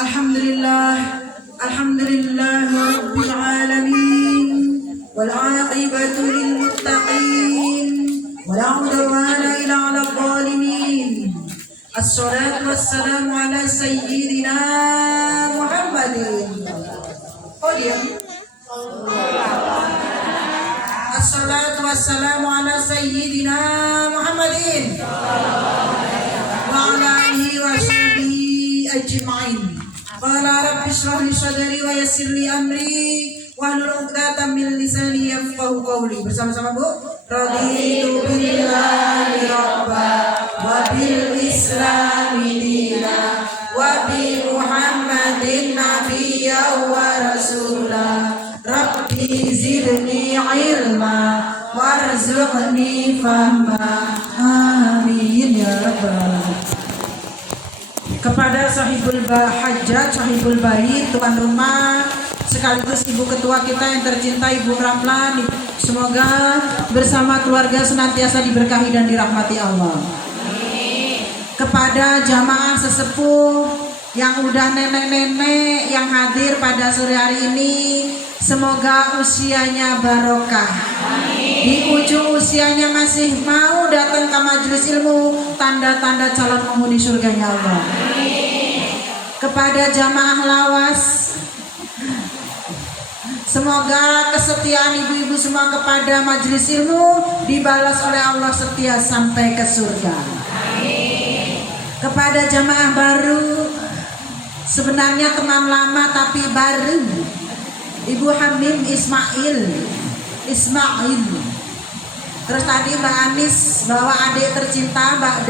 Alhamdulillah, alhamdulillah rabbil alamin, wal aqibatu lil muttaqin, wala udwana illa 'alal zalimin. Assalatu wassalamu ala sayyidina Muhammadin. Oh dia. Assalatu wassalamu ala sayyidina Muhammadin wa ala alihi wa sahbihi ajma'in. Qala rabbi shrah li sadri wa yassir li amri wahlul 'uqdatam min lisani yafqahu qawli. Bersama-sama Bu. Raditu billahi rabba wa bil islami dina wa bi Muhammadin nabiyya wa rasula. Rabbi zidni ilma warzuqni fahma. Amin ya rabbal. Kepada sahibul hajat, sahibul bait, tuan rumah, sekaligus ibu ketua kita yang tercinta Ibu Ramlan, semoga bersama keluarga senantiasa diberkahi dan dirahmati Allah. Kepada jamaah sesepuh yang udah nenek-nenek yang hadir pada sore hari ini, semoga usianya barokah. Di ujung usianya masih mau datang ke majelis ilmu, tanda-tanda calon penghuni surganya Allah. Kepada jamaah lawas, semoga kesetiaan ibu-ibu semua kepada majelis ilmu dibalas oleh Allah setia sampai ke surga. Kepada jamaah baru, sebenarnya teman lama tapi baru, Ibu Hamim Ismail. Terus tadi Mbak Anis bawa adik tercinta Mbak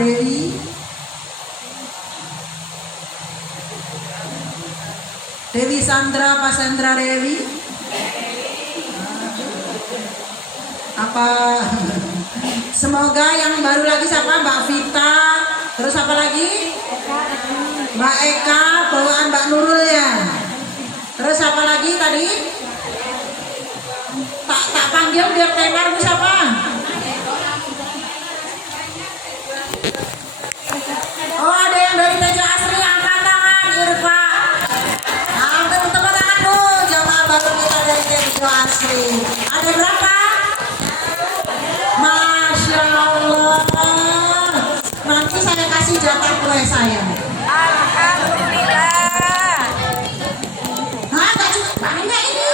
Dewi Sandra Pasendra Dewi. Apa? Semoga yang baru lagi siapa? Mbak Vita. Terus apa lagi? Mbak Eka, bawaan Mbak Nurul ya. Terus apa lagi tadi? Tak panggil biar tenar siapa? Oh, ada yang dari Teja Asri, angkat tangan Irfa. Angkat tepuk tangan Bu, jamaah baru kita dari Teja Asri. Ada berapa? Masya Allah. Nanti saya kasih jatah kue saya. Alhamdulillah. Hah, gak cukup banyak ini.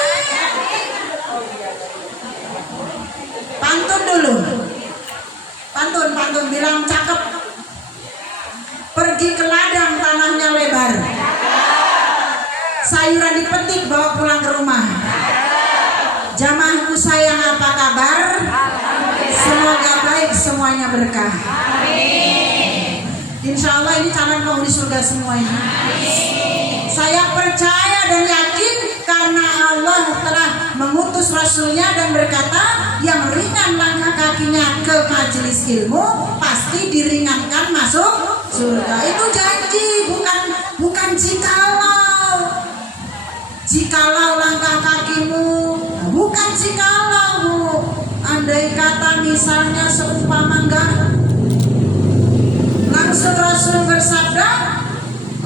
Pantun dulu. Pantun bilang cakep. Pergi ke ladang tanahnya lebar. Sayuran dipetik bawa pulang ke rumah. Jamaahku sayang apa kabar? Semoga baik semuanya berkah. Insya Allah ini calon penghuni surga semuanya. Saya percaya dan yakin karena Allah telah mengutus Rasulnya dan berkata, yang ringan langkah kakinya ke majelis ilmu pasti diringankan masuk surga. Itu janji, bukan jikalau langkah kakimu, bukan jikalau Bu. Andai kata misalnya seumpama enggak, langsung Rasul bersabda,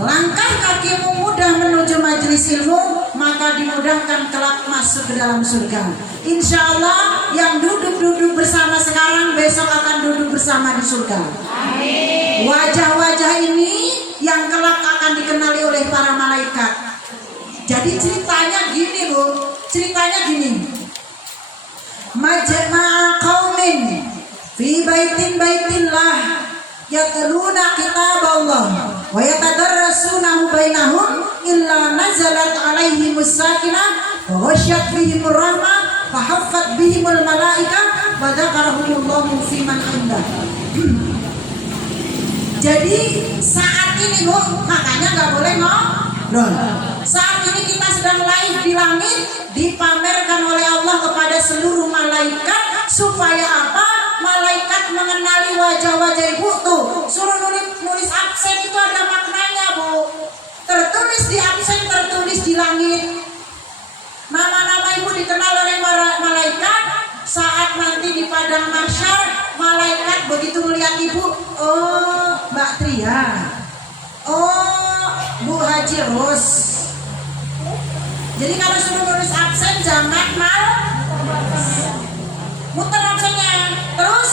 langkah kakimu mudah menuju majelis ilmu, maka dimudahkan kelak masuk ke dalam surga. Insya Allah yang duduk-duduk bersama sekarang besok akan duduk bersama di surga. Amin. Wajah-wajah ini yang kelak akan dikenali oleh para malaikat. Jadi ceritanya gini Bu, ceritanya gini. Majma'a qaumin fi baitillah yatluna kitaballah wa yatadarrasunahu bainahum illa nazalat alaihimus sakinah wa ghasyat bihimur rahmah fa haffat bihimul malaikah wa dzakarahumullahu fi man indah. Jadi saat ini Bu, makanya nggak boleh ngobrol. Saat ini kita sedang live di langit, dipamerkan oleh Allah kepada seluruh malaikat supaya apa? Malaikat mengenali wajah-wajah ibu tuh. Suruh nulis absen itu ada maknanya Bu. Tertulis di absen, tertulis di langit. Nama-nama ibu dikenal oleh malaikat. Saat nanti di padang mahsyar, malaikat begitu melihat ibu, oh Mbak Tria, oh Bu Haji Rus. Jadi kalau suruh nulis absen jangan mal muter absennya. Terus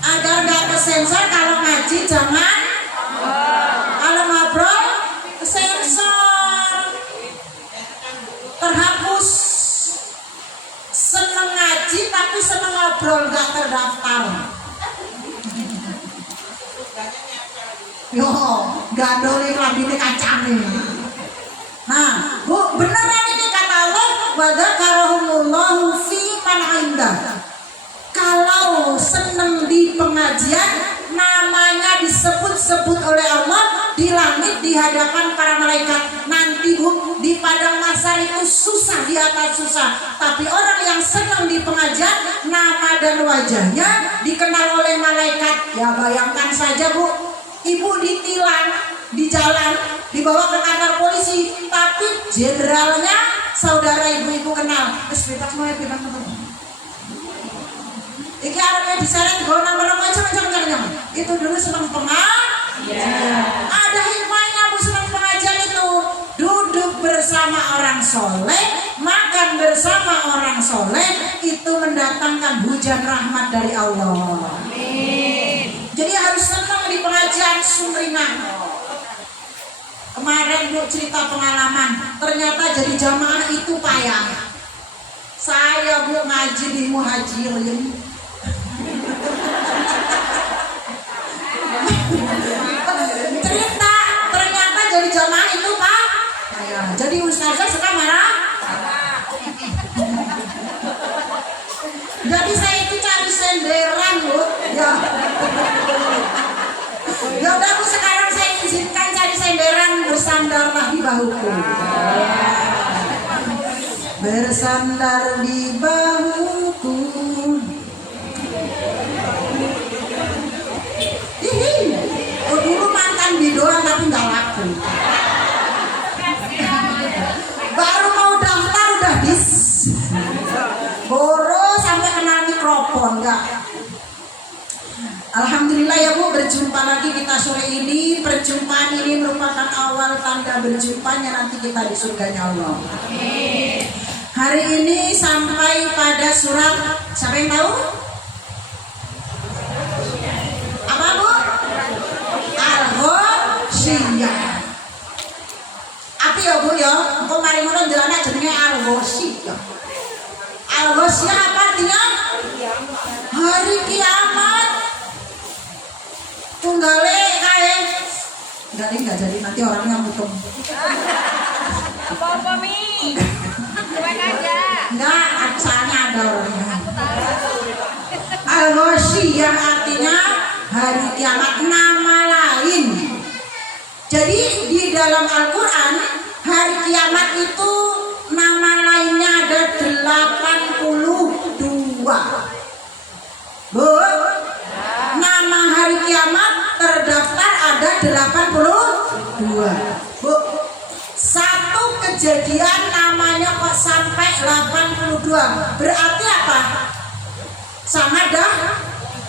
agar gak kesensor kalau ngaji jangan kalau ngobrol kesensor, terhapus. Seneng ngaji tapi seneng ngobrol gak terdaftar. Yo, gandoli kelambine kacane. Nah, Bu, beneran ini kata Allah, wa dzakarahumullahu fi man indah. Kalau seneng di pengajian, namanya disebut-sebut oleh Allah di langit di hadapan para malaikat. Nanti Bu, di padang mahsyar itu susah di atas susah. Tapi orang yang senang di pengajian, nama dan wajahnya dikenal oleh malaikat. Ya bayangkan saja Bu, ibu ditilang di jalan, dibawa ke kantor polisi, tapi jenderalnya saudara ibu-ibu kenal. Bebas mau bebas teman. Iki arahnya diseret kalau nomor macam-macam. Itu dulu senang pengajian. Ada hikmahnya Bu senang pengajian itu. Duduk bersama orang soleh, makan bersama orang soleh, itu mendatangkan hujan rahmat dari Allah. Amin. Jadi harus senang di pengajian sumringah. Kemarin Bu cerita pengalaman, ternyata jadi jamaah itu payah. Saya Bu ngaji di Muhajirin. Cerita ternyata jadi jamaah itu Pak. Jadi ustazah suka marah. Jadi saya itu cari senderan Bu. Ya. Ya udah Bu, sekarang saya izinkan cari senderan, bersandarlah di bahuku. Bersandar di bahuku. Oh dulu mantan bidoan tapi nggak laku. Baru mau daftar udah boro sampai kena mikrofon enggak. Alhamdulillah ya Bu, berjumpa lagi kita sore ini. Perjumpaan ini merupakan awal tanda berjumpanya nanti kita di surganya Allah. Amin. Hari ini sampai pada surat, siapa yang tahu? Apa Bu? Al-Ghasyiyah. Apa ya Bu ya? Engko mari ngono ndelok jenenge Al-Ghasyiyah. Al-Ghasyiyah apa artinya? Hari kiamat. Tunggale kae. Enggak jadi nanti orangnya mutung. Apa Mi? Cuek aja. Enggak, soalnya ada orangnya. Al-Ghasyiyah artinya hari kiamat, nama lain. Jadi di dalam Al-Quran hari kiamat itu nama lainnya ada 82. Bu, nama hari kiamat terdaftar ada 82. Bu, satu kejadian namanya kok sampai 82. Berarti apa? Sangat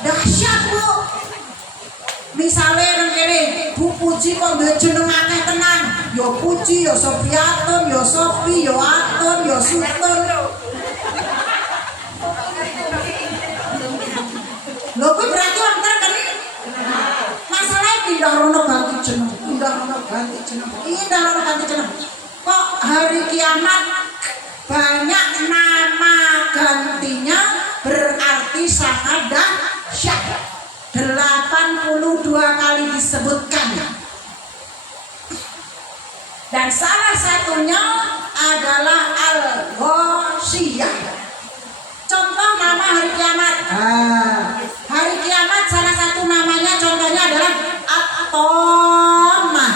dahsyat Bu. Misalnya nang kene Bu Puji kok duwe jeneng akeh tenan. Ya Puji, ya Sofiaton, ya Sofi, ya Aton, ya Sultan. Lho kuwi berarti wong terken. Masalahnya pindah rono ganti jeneng, pindah rono ganti jeneng. Kok hari kiamat banyak nama gantinya, berarti sangat dahsyat. 82 kali disebutkan. Dan salah satunya adalah Al-Ghasyiyah. Contoh nama hari kiamat. Hari kiamat salah satu namanya contohnya adalah At-Tammah.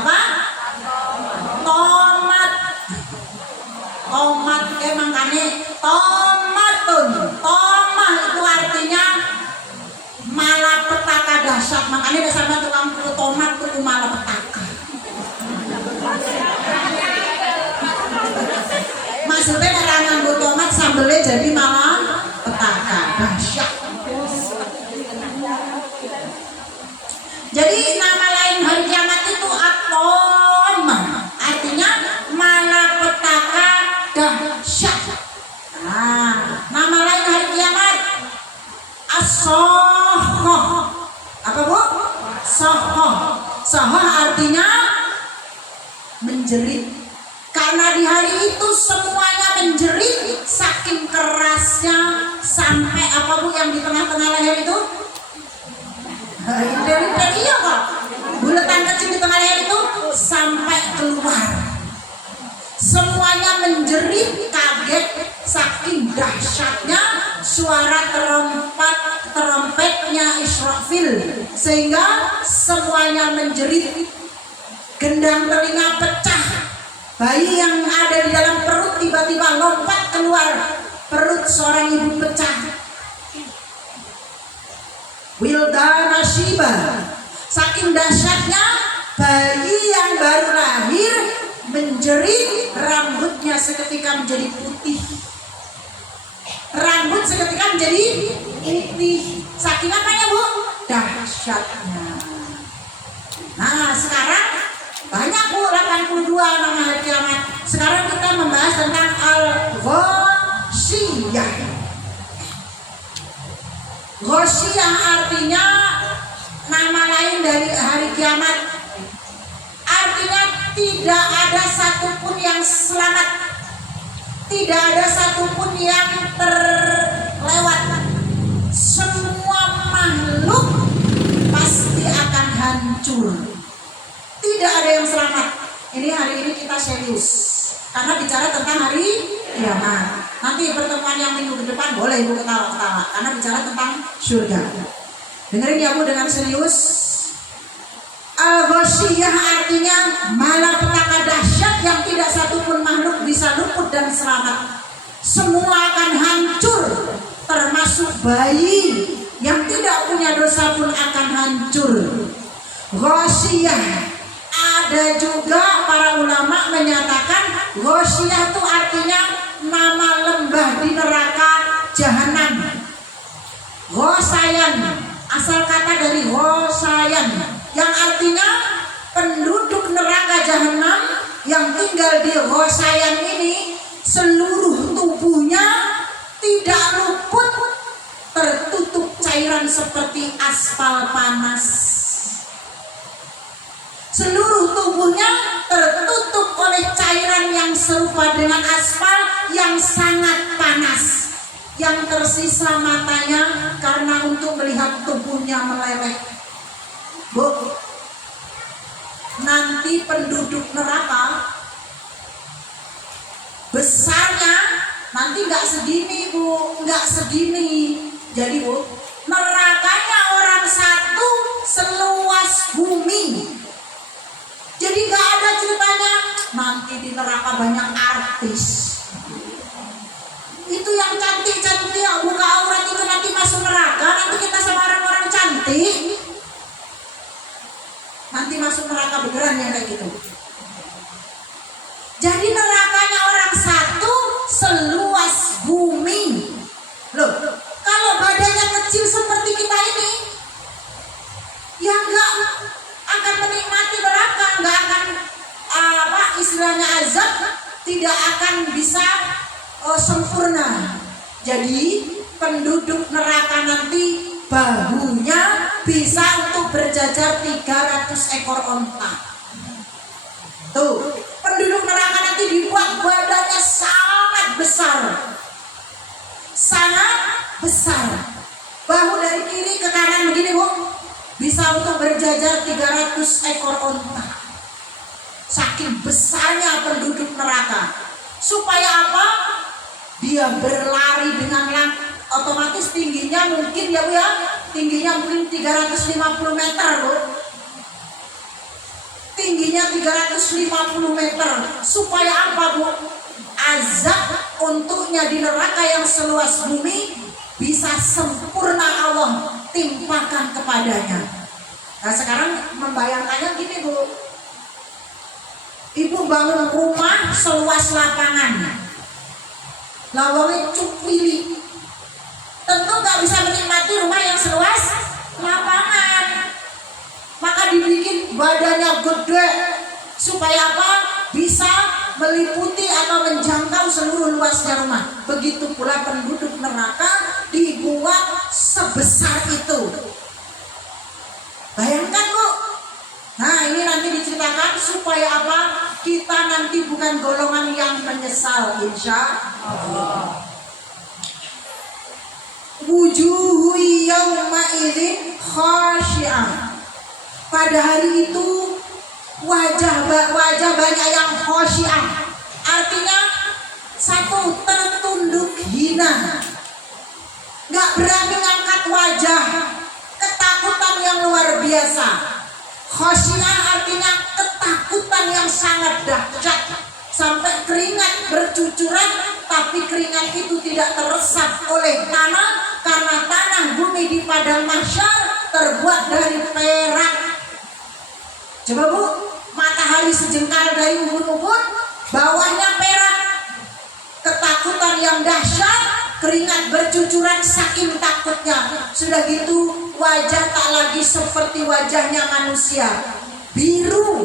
Apa? Tomat. Tomat makanya tomatun. Tomah itu artinya malapetaka dahsyat. Makanya ada sama tukang tomat itu malapetaka. Maksudnya orang nganggo tomat sambelnya jadi malapetaka dahsyat. Jadi nama lain hari kiamat itu artinya menjerit. Karena di hari itu semuanya menjerit saking kerasnya, sampai apa Bu yang di tengah-tengah leher itu? Dari iya kok. Bulatan kecil di tengah leher itu sampai keluar. Semuanya menjerit kaget saking dahsyatnya suara trompetnya Israfil, sehingga semuanya menjerit. Gendang telinga pecah. Bayi yang ada di dalam perut tiba-tiba lompat keluar. Perut seorang ibu pecah. Wildana Shiba. Saking dahsyatnya bayi yang baru lahir menjerit, rambutnya seketika menjadi putih. Rambut seketika menjadi putih. Saking apanya Bu? Dahsyatnya. Nah sekarang banyak Bu, 82 nama hari kiamat. Sekarang kita membahas tentang Al-Ghoshiyah. Ghoshiyah artinya nama lain dari hari kiamat. Artinya tidak ada satupun yang selamat, tidak ada satupun yang terlewat. Semua makhluk pasti akan hancur. Tidak ada yang selamat. Ini hari ini kita serius karena bicara tentang hari kiamat. Nanti pertemuan yang minggu ke depan boleh Ibu ketawa-ketawa karena bicara tentang surga. Dengerin ya Bu dengan serius. Al-Ghoshiyah artinya malapetaka dahsyat yang tidak satupun makhluk bisa luput dan selamat. Semua akan hancur, termasuk bayi yang tidak punya dosa pun akan hancur. Ghoshiyah. Ada juga para ulama menyatakan Ghoshiyah itu artinya nama lembah di neraka jahanam. Ghosayan, asal kata dari Ghosayan, yang artinya penduduk neraka jahanam yang tinggal di Ghosayan ini seluruh tubuhnya tidak luput tertutup cairan seperti aspal panas. Seluruh tubuhnya tertutup oleh cairan yang serupa dengan aspal yang sangat panas. Yang tersisa matanya karena untuk melihat tubuhnya meleleh. Bu, nanti penduduk neraka besarnya nanti nggak segini Bu, nggak segini. Jadi Bu, nerakanya orang satu seluas bumi. Jadi gak ada ceritanya nanti di neraka banyak artis. Itu yang cantik-cantik yang buka aurat itu nanti masuk neraka. Nanti kita sama orang-orang cantik nanti masuk neraka beneran yang kayak gitu. Jadi nerakanya orang satu seluas bumi. Loh, kalau badannya kecil seperti kita ini, ya enggak akan menikmati neraka, enggak akan istilahnya azab, tidak akan bisa sempurna. Jadi penduduk neraka nanti bahunya bisa untuk berjajar 300 ekor onta. Tuh, penduduk neraka nanti dibuat badannya sangat besar. Sangat besar. Bahu dari kiri ke kanan begini Bu, bisa untuk berjajar 300 ekor onta. Saking besarnya penduduk neraka. Supaya apa? Dia berlari dengan otomatis tingginya mungkin ya Bu ya, tingginya mungkin 350 meter Bu. Tingginya 350 meter. Supaya apa Bu? Azab untuknya di neraka yang seluas bumi bisa sempurna Allah timpakan kepadanya. Nah sekarang membayangkannya gini Bu, Ibu bangun rumah seluas lapangan, lawangnya cukwili, tentu gak bisa menikmati rumah yang seluas lapangan. Maka dibikin badannya gede supaya apa? Bisa meliputi atau menjangkau seluruh luasnya rumah. Begitu pula penduduk neraka dibuat sebesar itu. Bayangkan Bu. Nah ini nanti diceritakan supaya apa? Kita nanti bukan golongan yang menyesal, insya Allah. Wujuhu yawma idzin khashi'ah. Pada hari itu wajah banyak yang khashi'ah. Artinya satu, tertunduk hina, gak berani ngangkat wajah, ketakutan yang luar biasa. Khasyiah artinya ketakutan yang sangat dahsyat, sampai keringat bercucuran, tapi keringat itu tidak teresap oleh tanah, karena tanah bumi di padang mahsyar terbuat dari perak. Coba Bu, matahari sejengkal dari ubun-ubun, bawahnya perak. Ketakutan yang dahsyat, keringat bercucuran saking takutnya. Sudah gitu wajah tak lagi seperti wajahnya manusia, biru.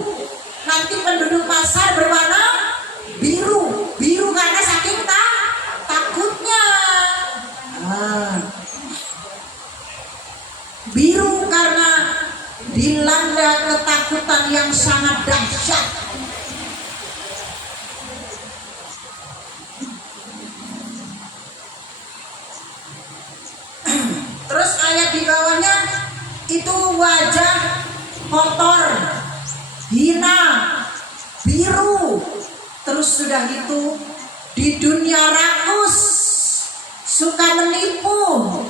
Nanti penduduk pasar berwarna biru karena saking takutnya. Biru karena dilanda ketakutan yang sangat dahsyat. Terus ayat di bawahnya itu wajah kotor, hina, biru. Terus sudah gitu di dunia rakus, suka menipu,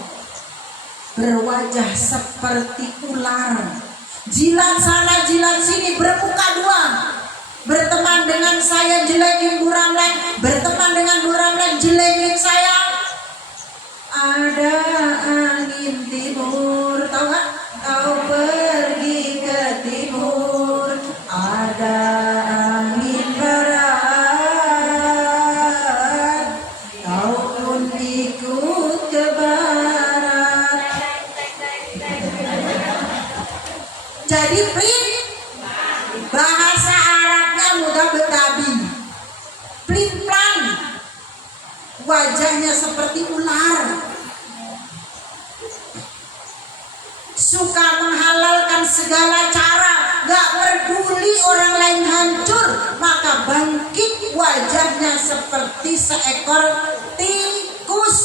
berwajah seperti ular, jilat sana jilat sini, bermuka dua, berteman dengan saya jelekin buramlan, berteman dengan buramlan jelekin saya. Ada angin timur, tahu gak? Kau pergi ke timur. Ada angin barat, kau pun ikut ke barat. Jadi plin, bahasa Arabnya mudah betabi. Plin plan, wajahnya seperti ular, suka menghalalkan segala cara, gak peduli orang lain hancur, maka bangkit wajahnya seperti seekor tikus.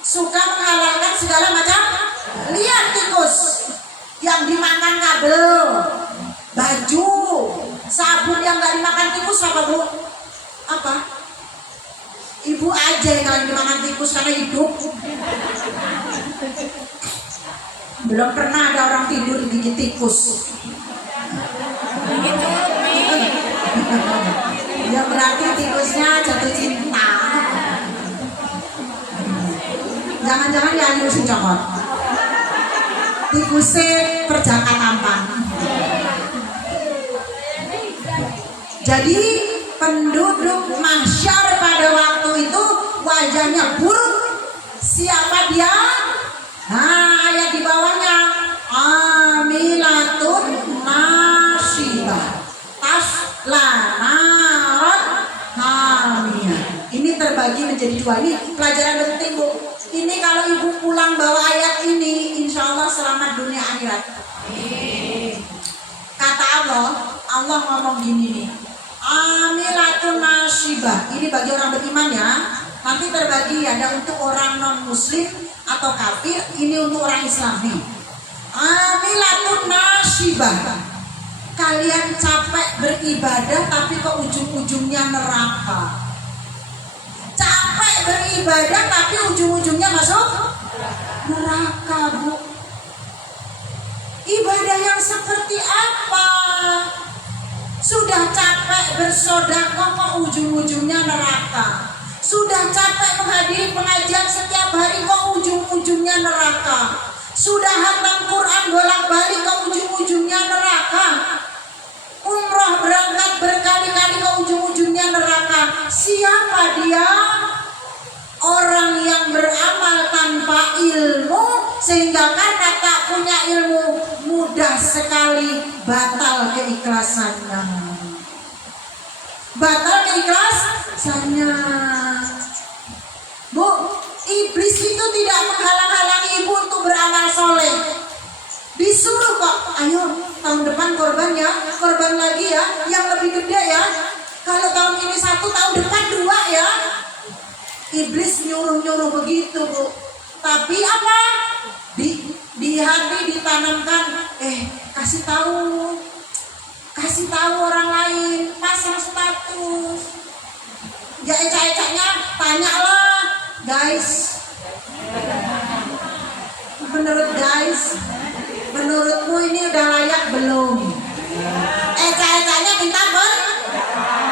Suka menghalalkan segala macam. Lihat tikus yang dimakan kabel, baju, sabun yang gak dimakan tikus apa Bu? Apa? Ibu aja yang dimakan tikus karena hidup. Belum pernah ada orang tidur digigit tikus. Ya berarti tikusnya jatuh cinta. Jangan-jangan ya Yusuf cokot. Tikusnya perjaka tampan. Jadi penduduk mahsyar pada waktu itu wajahnya buruk. Siapa dia? Nah, ayat di bawahnya amilatun nasibah tasla narat hamiyah. Ini terbagi menjadi dua. Ini pelajaran penting Bu. Ini kalau ibu pulang bawa ayat ini, insya Allah selamat dunia akhirat. Kata Allah ngomong gini nih, amilatun nasibah. Ini bagi orang beriman ya. Nanti terbagi ada untuk orang non muslim atau kafir, ini untuk orang Islam nih. Amilatun nasibah. Kalian capek beribadah tapi ke ujung-ujungnya neraka. Capek beribadah tapi ujung-ujungnya masuk neraka Bu. Ibadah yang seperti apa? Sudah capek bersedekah kok ujung-ujungnya neraka. Sudah capek menghadiri pengajian setiap hari kok ujung-ujungnya neraka. Sudah hatam Quran bolak-balik kok ujung-ujungnya neraka. Umroh berangkat berkali-kali kok ujung-ujungnya neraka. Siapa dia? Orang yang beramal tanpa ilmu, sehingga karena tak punya ilmu mudah sekali batal keikhlasannya. Batal keikhlasannya. Bu, iblis itu tidak menghalang-halangi ibu untuk beramal soleh. Disuruh kok, ayo tahun depan korban ya, korban lagi ya, yang lebih gede ya. Kalau tahun ini 1, tahun depan 2 ya. Iblis nyuruh-nyuruh begitu, Bu. Tapi apa? Di hati ditanamkan, kasih tahu orang lain, pasang status. Ya ecak-ecaknya tanyalah, guys. Menurutmu ini udah layak belum? Ecak-ecaknya minta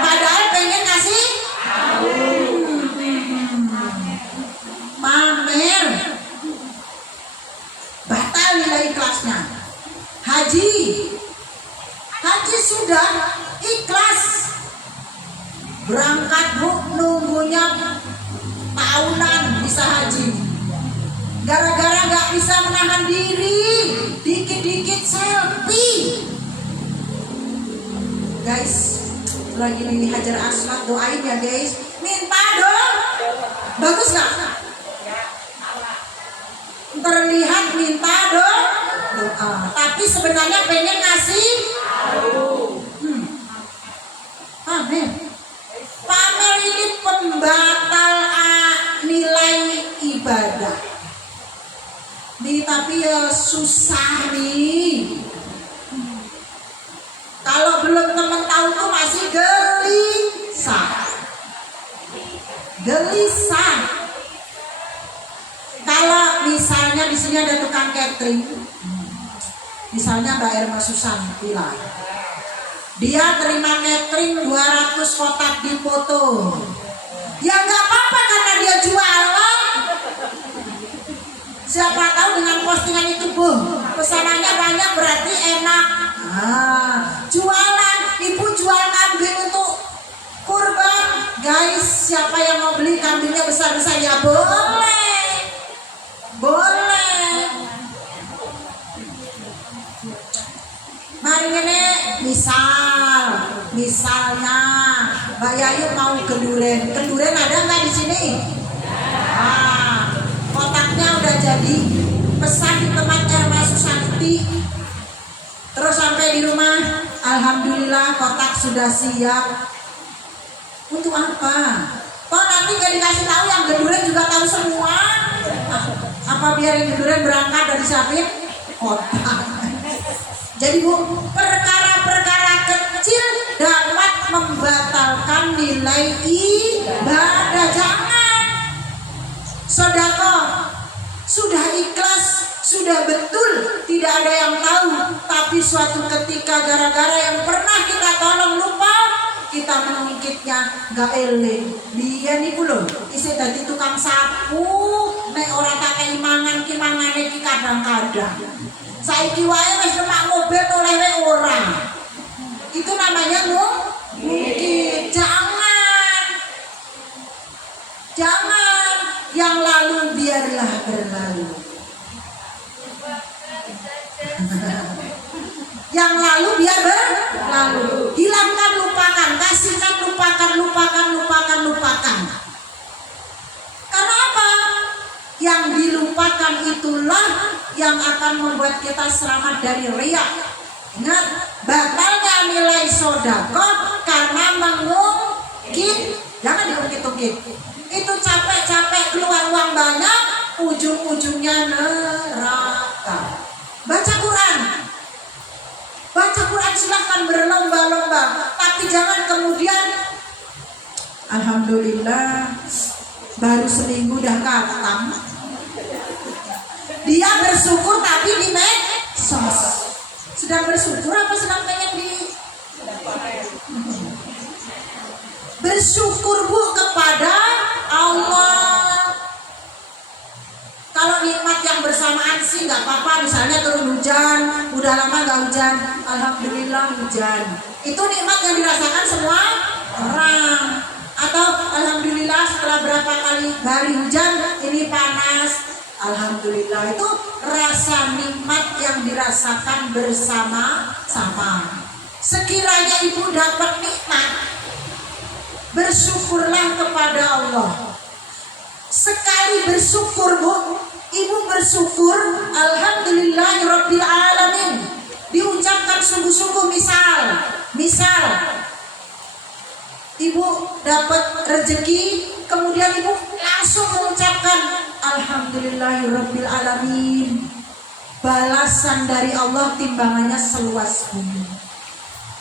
padahal pengen kasih pamer. Batal nilai kelasnya. Haji sudah ikhlas berangkat, Bu, nunggunya tahunan bisa haji. Gara-gara gak bisa menahan diri, dikit-dikit selfie. Guys, lagi nih Hajar Aswad, doain ya guys. Minta dong. Bagus gak? Terlihat minta dong doa, tapi sebenarnya pengen ngasih Amin. Pamer ini pembatal nilai ibadah nih, tapi ya susah nih. Kalau belum temen tahu tuh masih gelisah. Kalau misalnya di sini ada tukang catering, misalnya Mbak Irma Susanti lah, dia terima catering 200 kotak dipoto. Ya nggak apa-apa karena dia jualan. Siapa tahu dengan postingan itu, Bu, pesanannya banyak berarti enak. Jualan, ibu jual kambing untuk kurban. Guys, siapa yang mau beli kambingnya besar-besar ya boleh. Mari ini misalnya Mbak Yayu mau ke Duren ada nggak di sini? Kotaknya udah jadi, pesan di tempat Irma Susanti. Terus sampai di rumah, alhamdulillah kotak sudah siap. Untuk apa? Toh nanti gak dikasih tahu, yang ke Duren juga tahu semua. Apa biar yang ke Duren berangkat dan disiapin kotak? Jadi, Bu, perkara-perkara kecil dapat membatalkan nilai ibadah. Jangan. Sedekah sudah ikhlas, sudah betul, tidak ada yang tahu. Tapi suatu ketika gara-gara yang pernah kita tolong lupa, kita mengungkitnya gak eleh. Dia nih lho, isi dadi tukang sapu, nek ora tak kei mangan ki mangane ki kadang-kadang. Saiki wae wis numpak mobil oleh ora. Itu namanya mungkin. Jangan, yang lalu biarlah berlalu. Yang lalu biar berlalu. Hilangkan, lupakan, kasihkan, lupakan. Karena apa? Yang dilupakan itulah yang akan membuat kita selamat dari riya. Ingat, batalnya nilai sedekah karena mengungkit. Jangan diungkit-ungkit. Itu capek-capek keluar uang banyak, ujung-ujungnya neraka. Baca Quran silahkan berlomba-lomba, tapi jangan kemudian alhamdulillah baru seminggu dah khatam. Dia bersyukur tapi di medsos. Sedang bersyukur apa sedang pengen di bersyukur, Bu, kepada Allah. Kalau nikmat yang bersamaan sih nggak apa-apa. Misalnya turun hujan, udah lama nggak hujan, alhamdulillah hujan. Itu nikmat yang dirasakan semua orang. Atau alhamdulillah setelah berapa kali hari hujan ini panas, alhamdulillah. Itu rasa nikmat yang dirasakan bersama-sama. Sekiranya ibu dapat nikmat, bersyukurlah kepada Allah. Sekali bersyukur, Bu, ibu bersyukur, alhamdulillahirabbil alamin. Diucapkan sungguh-sungguh. Misal ibu dapat rezeki, kemudian ibu langsung mengucapkan alhamdulillahirabbil alamin. Balasan dari Allah timbangannya seluas bumi.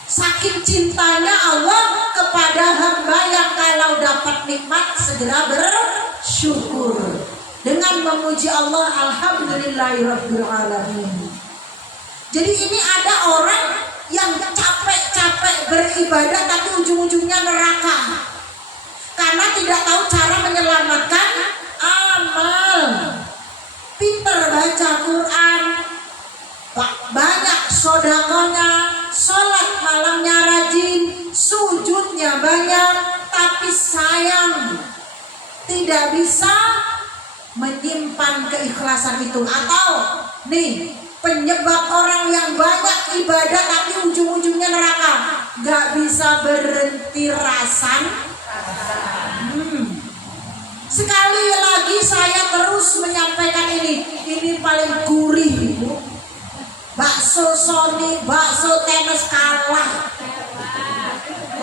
Saking cintanya Allah kepada hamba yang kalau dapat nikmat segera bersyukur dengan memuji Allah, alhamdulillahirabbil alamin. Jadi ini ada orang yang capek-capek beribadah tapi ujung-ujungnya neraka karena tidak tahu cara menyelamatkan amal. Pinter baca Quran, banyak sedekahnya, sholat malamnya rajin, sujudnya banyak, tapi sayang tidak bisa menyimpan keikhlasan itu. Atau nih, penyebab orang yang banyak ibadah tapi ujung-ujungnya neraka, gak bisa berhenti rasan. Sekali lagi saya terus menyampaikan ini paling gurih, Bu. Bakso Sony, bakso tenis kalah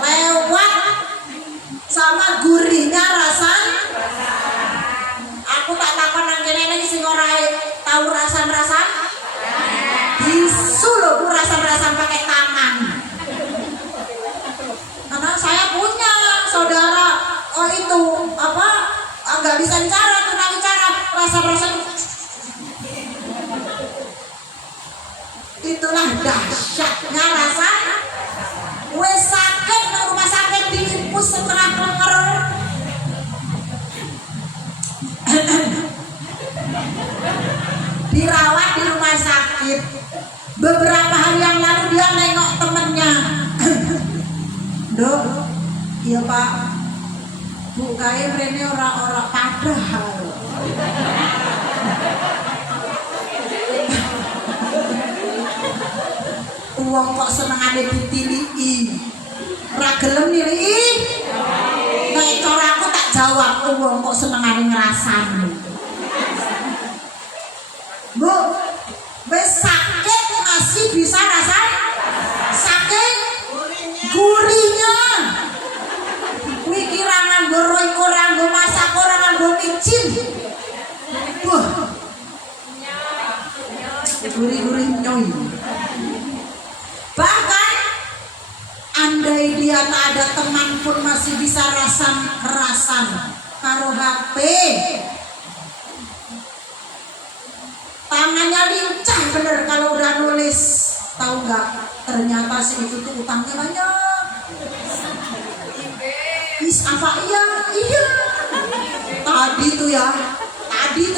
lewat sama gurihnya rasan. Aku tak takon nang kene iki sing ora tahu rasan-rasan. Bisu loh Bu, rasan-rasan pakai tangan. Karena saya punya saudara, itu apa? Nggak bisa bicara, tunang bicara, rasan-rasan. Itulah dahsyatnya rasa. Wes sakit nang rumah sakit diimpus setengah klenger. Dirawat di rumah sakit. Beberapa hari yang lalu dia nengok temennya. Dok, iya Pak, Bu kae mrene ora padahal. Uang kok senengane ditiliki. Ora gelem niliki. Nek cara aku tak jawab, uang kok senengane ngrasani. Bu, wis sakit masih bisa rasain. Sakit gurihnya. Kuwi kira nganggo roiko, nganggo masak, ora nganggo micin. Wah. Gurih-gurih nyoy. Bahkan andai dia tak ada teman pun masih bisa rasan karo HP. Tangannya lincah bener kalau udah nulis. Tahu nggak? Ternyata si itu tuh utangnya banyak. Apa iya? Tadi tuh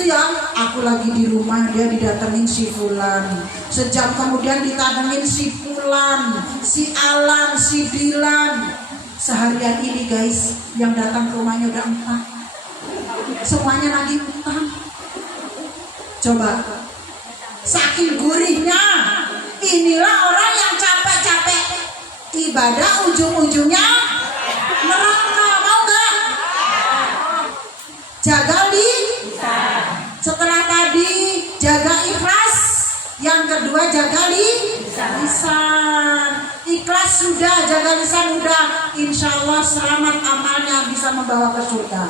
ya, aku lagi di rumah, dia didatengin si Fulan. Sejam kemudian ditantangin si Fulan, si Alan, si Dilan. Seharian ini guys, yang datang ke rumahnya udah 4. Semuanya lagi utang. Coba, saking gurihnya. Inilah orang yang capek-capek ibadah ujung-ujungnya neraka. Mau gak? Jaga setelah tadi jaga ikhlas, yang kedua jaga lisan. Ikhlas sudah, jaga lisan udah, insya Allah selamat amalnya, bisa membawa ke surga.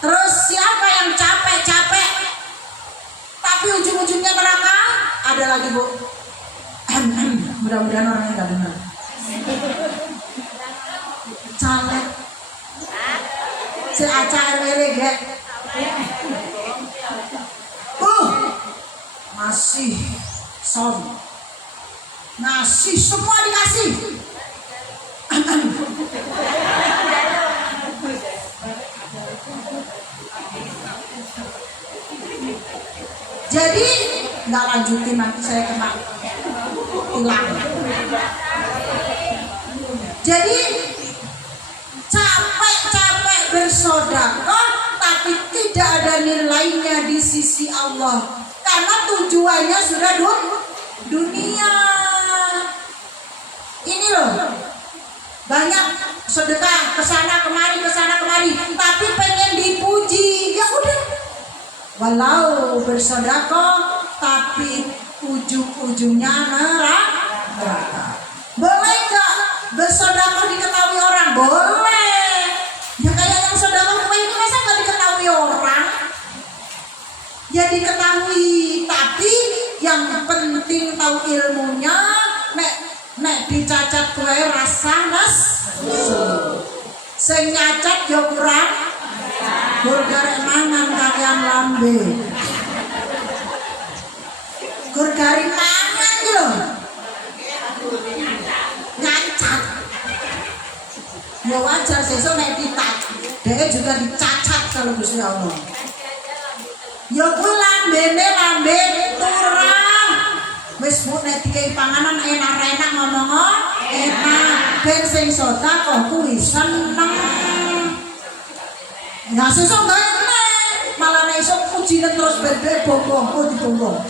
Terus siapa yang capek-capek tapi ujung-ujungnya neraka? Ada lagi Bu. Mudah-mudahan orangnya gak benar. Caleg si acara lele masih ngasih semua dikasih. Jadi nggak lanjutin, nanti saya kena hilang. Jadi capek-capek bersedekah tapi tidak ada nilainya di sisi Allah karena tujuannya sudah dunia. Ini loh, banyak sedekah kesana kemari tapi pengen dipuji. Ya udah, Walau bersedekah tapi ujung-ujungnya neraka. Boleh nggak bersedekah diketahui orang? Boleh. Ya kayak yang sedekah kue ini masa nggak diketahui orang? Ya diketahui, tapi yang penting tahu ilmunya. Nek dicacat kue rasa nesu. Sing nyacat yo kurang. Gurgare mangan kalian lambe. Gurgari mangan yo. Nyacat. Ya wajar sesuk nek dia juga dicacat kalau Gusti Allah. Ya kuwi lambene lambe turang. Wis bu nek dikai panganan enak-enak ngomong enak. Ben sing sedekah kuwi seneng. Ya sesuk gawe malah nek iso pujine terus bebe bongkongku dibongkong.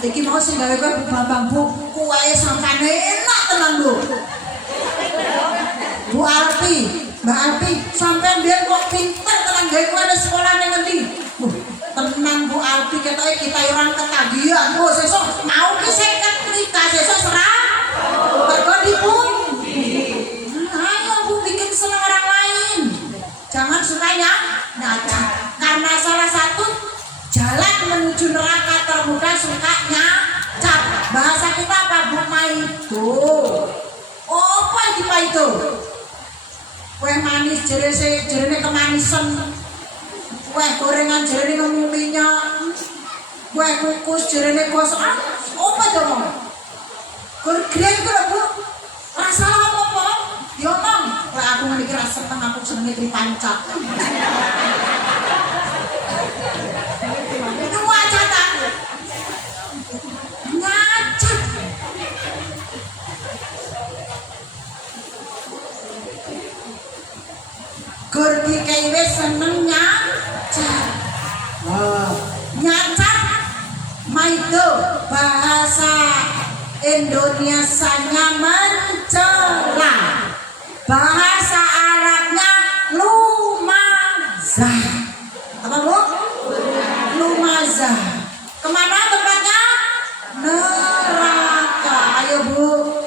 Iki mau sing gawe kowe Bu Bambang Bu, kuwae sampane enak tenan Bu. Bu Alpi, Mbak Alpi, sampean biyen kok pinter tenan gawe kowe nang sekolah ning ngendi? Tenan Bu Alpi ketoke kita orang ketagihan. Oh sesuk mau ki 50 mrika sesuk serah. Mergo dipun. Ayo Bu bikin seneng orang lain. Jangan sukanya nyacat. Karena salah satu jalan menuju neraka termudah sukanya cat. Bahasa kita apa Bu Maido? Oh apa yang di Maido? Kue manis jerene kemanisan. Kue gorengan jerene ngemu minyak. Kue kukus jerene gosok. Apa dong? Goreng kok Bu? Rasa apa? Yo Mom, kue aku mikir rasa seneng aku senenge tripanca. Itu wajah tak? Ngacat. Gur dikai wis seneng nyacat. Nyacat Maido bahasa Indonesianya mencela. Bahasa Arabnya lumazah. Apa Bu? Lumazah. Kemana tempatnya? Neraka. Ayo Bu,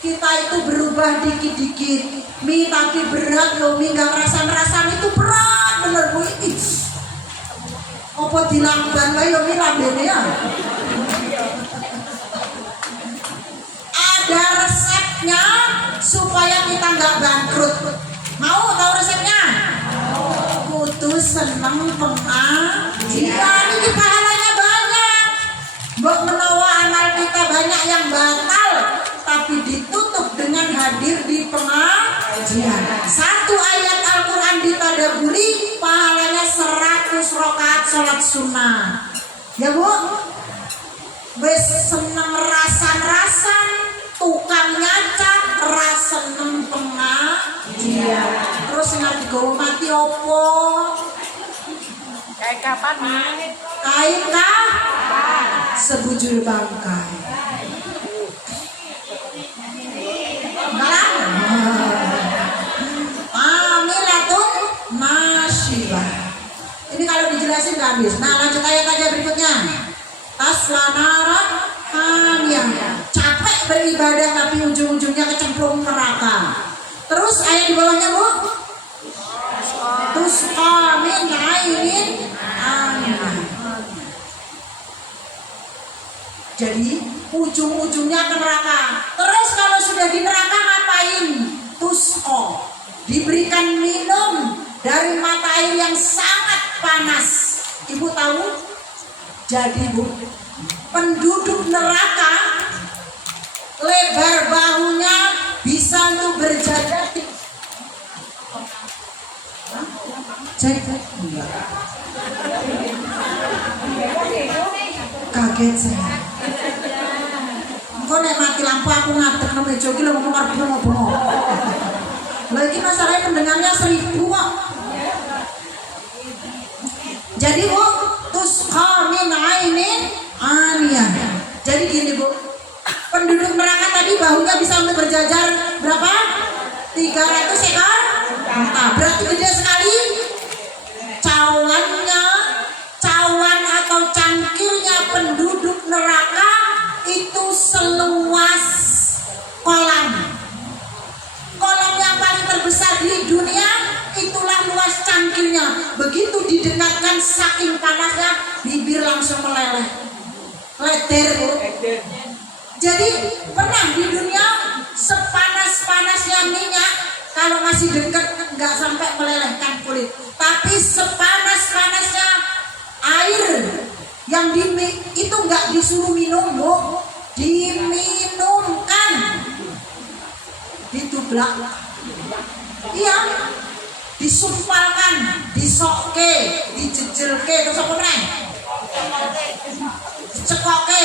kita itu berubah dikit-dikit. Mi tapi berat loh, Mi gak ngerasan itu berat bener Bu. Apa dilanggan wae yo Mi lambene ya. Ada resepnya supaya kita nggak bangkrut. Mau tahu resepnya? Kudu seneng pengajian. Ini pahalanya banyak. Mbok menawa amal kita banyak yang batal, tapi ditutup dengan hadir di pengajian. Satu ayat Al-Quran ditadaburi, pahalanya 100 rakaat sholat sunnah. Ya Bu? Wes seneng rasan-rasan, tukang nyacat, raseneng pengajian. Terus ngerti gue mati opo? Kayak kapan Kain kah? Sebujur bangkai. Amilatun nasibah. Ini kalau dijelasin gak habis. Nah lanjut ayat aja berikutnya. Taslanara hamiyah. Capek beribadah tapi ujung-ujungnya kecemplung neraka. Terus ayat di bawahnya Bu. Tusqa min ainin aniyah. Jadi ujung-ujungnya ke neraka. Terus kalau sudah di neraka ngapain? Tusqa, diberikan minum dari mata air yang sangat panas. Ibu tahu? Jadi Bu, penduduk neraka lebar bahunya bisa untuk berjajar. Kaget saya. Kok nek mati lampu aku ngadeg nang meja iki lho ngomong arep bengok-bengok. Lah iki masalahnya pendengarnya 1000 kok. Jadi Bu, tusqa min ainin aniyah. Jadi gini Bu, penduduk neraka tadi bahunya bisa untuk berjajar berapa? 300 ekor unta. Berarti gede sekali. seluas kolam. Kolam yang paling terbesar di dunia, itulah luas cangkirnya. Begitu didekatkan saking panasnya, bibir langsung meleleh. Leder, Bu. Jadi pernah di dunia sepanas-panasnya minyak, kalau masih dekat nggak sampai melelehkan kulit. Tapi sepanas-panasnya air yang itu nggak disuruh minum, Bu, diminumkan, ditublak, iya, disumpalkan, disokke, dijejelke, terus apa nih? Cekoke.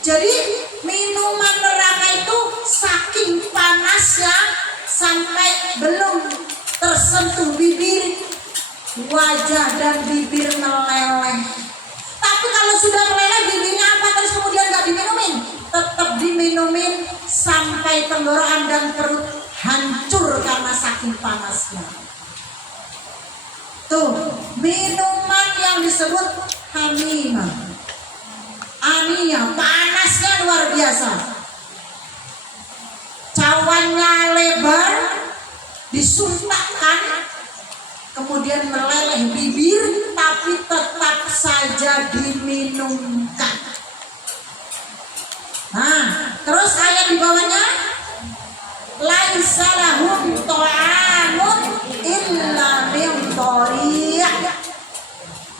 Jadi minuman neraka itu saking panasnya sampai belum tersentuh bibir, wajah dan bibir meleleh. Tapi kalau sudah meleleh bibirnya apa terus kemudian nggak diminumin? Tetap diminumin sampai tenggorokan dan perut hancur karena saking panasnya. Tuh, minuman yang disebut hamimah. Aninya panasnya luar biasa. Cawannya lebar, disumpahkan, kemudian meleleh bibir, tapi tetap saja diminumkan. Nah, terus ayat di bawahnya, laisa lahum ta'amun illa min dhari'.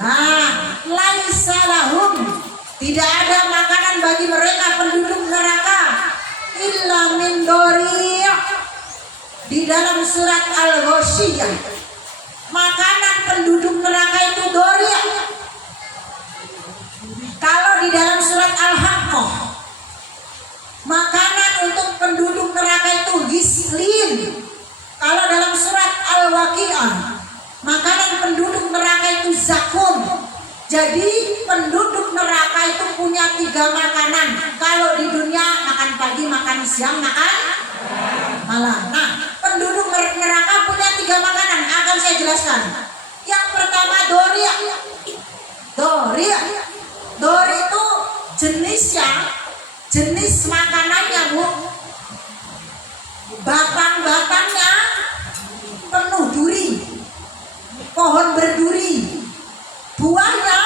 Nah, laisa lahum, tidak ada makanan bagi mereka penduduk neraka illa min dhari'. Di dalam surat Al-Ghasyiyah, makanan penduduk neraka itu dhari'. Kalau di dalam surat Al-Haqqah, makanan untuk penduduk neraka itu ghislin. Kalau dalam surat Al-Waqi'ah, makanan penduduk neraka itu zakum. Jadi penduduk neraka itu punya 3 makanan. Kalau di dunia makan pagi, makan siang, makan malam. Nah, penduduk neraka punya 3 makanan. Akan saya jelaskan. Yang pertama dori. Dori itu jenis makanannya, Bu. Batang-batangnya penuh duri, pohon berduri. Buahnya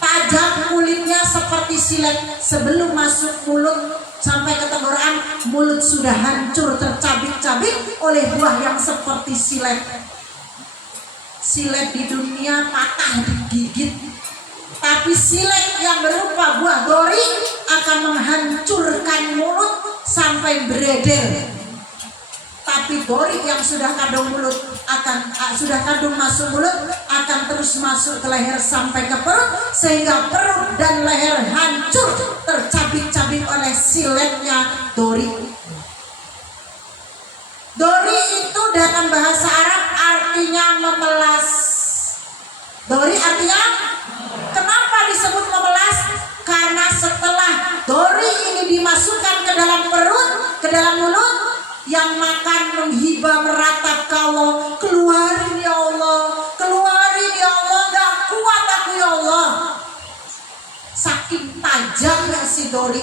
tajam, kulitnya seperti silet. Sebelum masuk mulut sampai ke tenggorokan, mulut sudah hancur tercabik-cabik oleh buah yang seperti silet. Silet di dunia patah digigit, tapi silet yang berupa buah dori akan menghancurkan mulut sampai beredar. Tapi dori yang sudah kadung masuk mulut akan terus masuk ke leher sampai ke perut, sehingga perut dan leher hancur tercabik-cabik oleh siletnya dori. Dori itu dalam bahasa Arab artinya memelas. Dori artinya, kenapa disebut memelas? Karena setelah dori ini dimasukkan ke dalam perut, ke dalam mulut, yang makan menghibah meratap ke Allah, keluarin ya Allah, gak kuat aku ya Allah. Saking tajamnya si dori.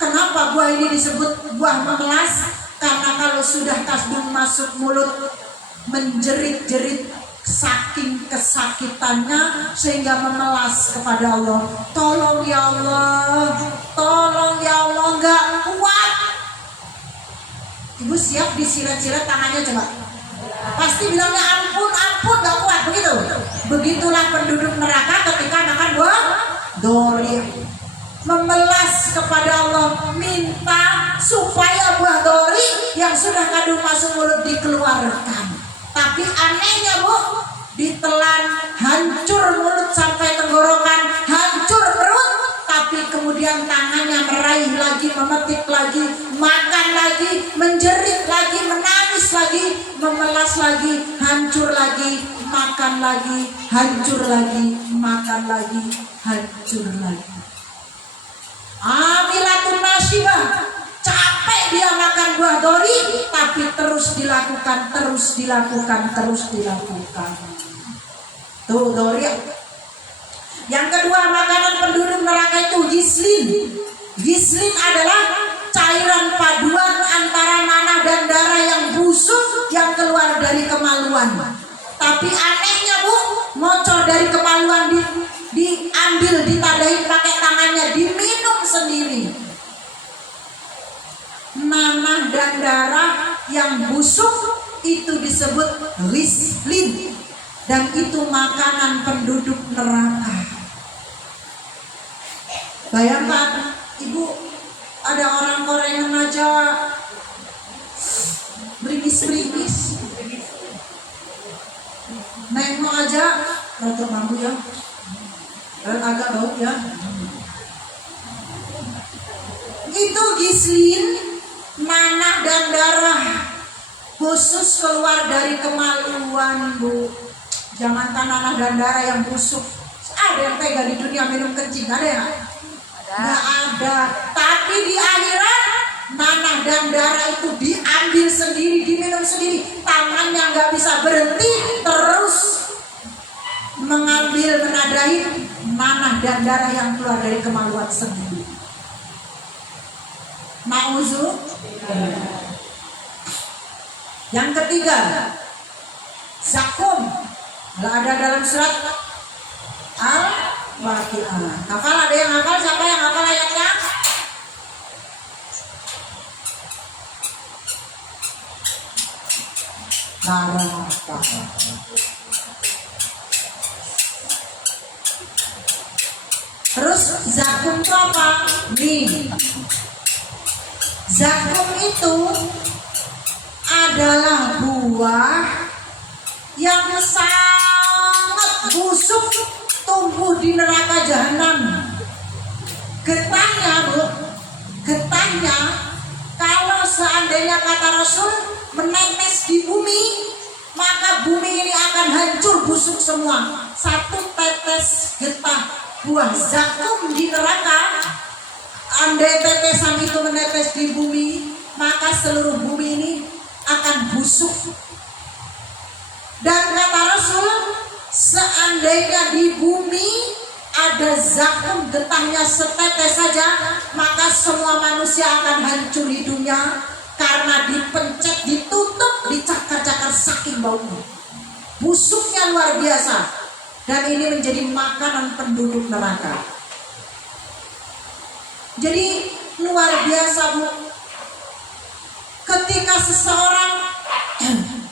Kenapa buah ini disebut buah memelas? Karena kalau sudah kadung masuk mulut, menjerit-jerit saking kesakitannya sehingga memelas kepada Allah. Tolong ya Allah, gak kuat. Ibu siap disilet-silet tangannya coba. Pasti bilangnya ampun, gak kuat, begitu. Begitulah penduduk neraka ketika makan buah dori. Memelas kepada Allah, minta supaya buah dori yang sudah kadung masuk mulut dikeluarkan. Tapi anehnya, Bu, ditelan, hancur mulut sampai tenggorokan, hancur perut. Tapi kemudian tangannya meraih lagi, memetik lagi, makan lagi, menjerit lagi, menangis lagi, memelas lagi, hancur lagi, makan lagi, hancur lagi, makan lagi, hancur lagi. Amilatun nasibah, capek dia makan buah dori, tapi terus dilakukan. Tuh dori. Yang kedua, makanan penduduk neraka itu gislin. Gislin adalah cairan paduan antara nanah dan darah yang busuk yang keluar dari kemaluan. Tapi anehnya Bu, ngocor dari kemaluan diambil, ditadain pakai tangannya, diminum sendiri. Nanah dan darah yang busuk itu disebut gislin. Dan itu makanan penduduk neraka. Bayangkan, Ibu, ada orang Korea aja beringis-beringis. Nengok aja, rada mampu ya. Dan agak bau ya. Itu gislin, nanah dan darah khusus keluar dari kemaluan Bu. Jangankan nanah dan darah yang busuk. Ada yang tega di dunia minum kencing, ada ya? Nggak ada. Tapi di akhirat nanah dan darah itu diambil sendiri, diminum sendiri. Tangannya nggak bisa berhenti, terus mengambil, menadahi nanah dan darah yang keluar dari kemaluan sendiri. Nauzu. Yang ketiga, zakum. Ada dalam surat Al-Waqiah. Hafal, ada yang hafal? Siapa yang hafal ayatnya? Terus zakum itu apa? Nih, zakum itu adalah buah yang sangat busuk, tumbuh di neraka jahanam. Getahnya Bu, getahnya kalau seandainya kata Rasul menetes di bumi, maka bumi ini akan hancur, busuk semua. Satu tetes getah buah zakum di neraka, andai tetesan itu menetes di bumi, maka seluruh bumi ini akan busuk. Dan kata Rasul, seandainya di bumi ada zakum getahnya setetes saja, maka semua manusia akan hancur hidupnya karena dipencet, ditutup, dicakar-cakar saking baunya. Busuknya luar biasa. Dan ini menjadi makanan penduduk neraka. Jadi luar biasa Bu. Ketika seseorang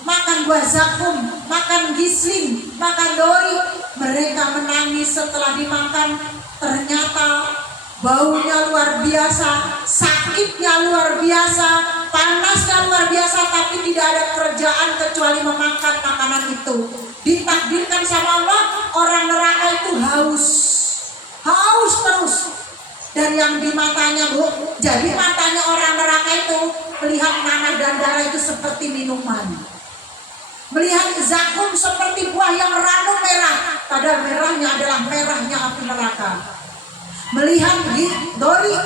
makan buah zakum, makan gislin, makan dori, mereka menangis setelah dimakan. Ternyata baunya luar biasa, sakitnya luar biasa, panasnya luar biasa, tapi tidak ada kerjaan kecuali memakan makanan itu. Ditakdirkan sama Allah, orang neraka itu haus terus. Dan yang di matanya Bu, jadi matanya orang neraka itu melihat nanah dan darah itu seperti minuman. Melihat zakum seperti buah yang ranum merah, padahal merahnya adalah merahnya api neraka. Melihat dori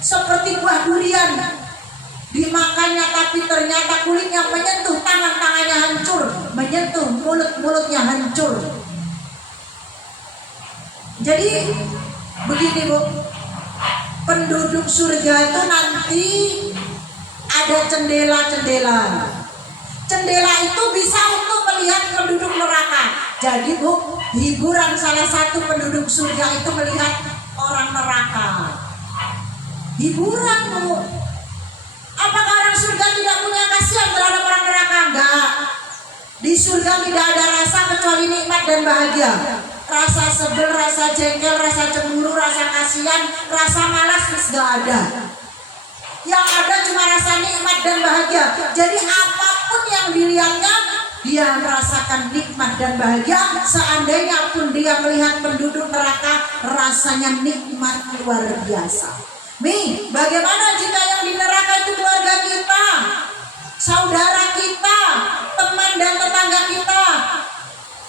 seperti buah durian, dimakannya tapi ternyata kulitnya menyentuh tangannya hancur, menyentuh mulutnya hancur. Jadi begini Bu, penduduk surga itu nanti ada cendela-cendela. Cendela itu bisa untuk melihat penduduk neraka. Jadi Bu, hiburan salah satu penduduk surga itu melihat orang neraka. Hiburan Bu. Apakah orang surga tidak punya kasihan terhadap orang neraka? Enggak. Di surga tidak ada rasa kecuali nikmat dan bahagia. Rasa sebel, rasa jengkel, rasa cemburu, rasa kasihan, rasa malas tidak ada. Yang ada cuma rasa nikmat dan bahagia. Jadi apapun yang dilihatnya, dia merasakan nikmat dan bahagia. Seandainya pun dia melihat penduduk neraka, rasanya nikmat luar biasa. Nih, bagaimana jika yang di neraka itu keluarga kita, saudara kita, teman dan tetangga kita?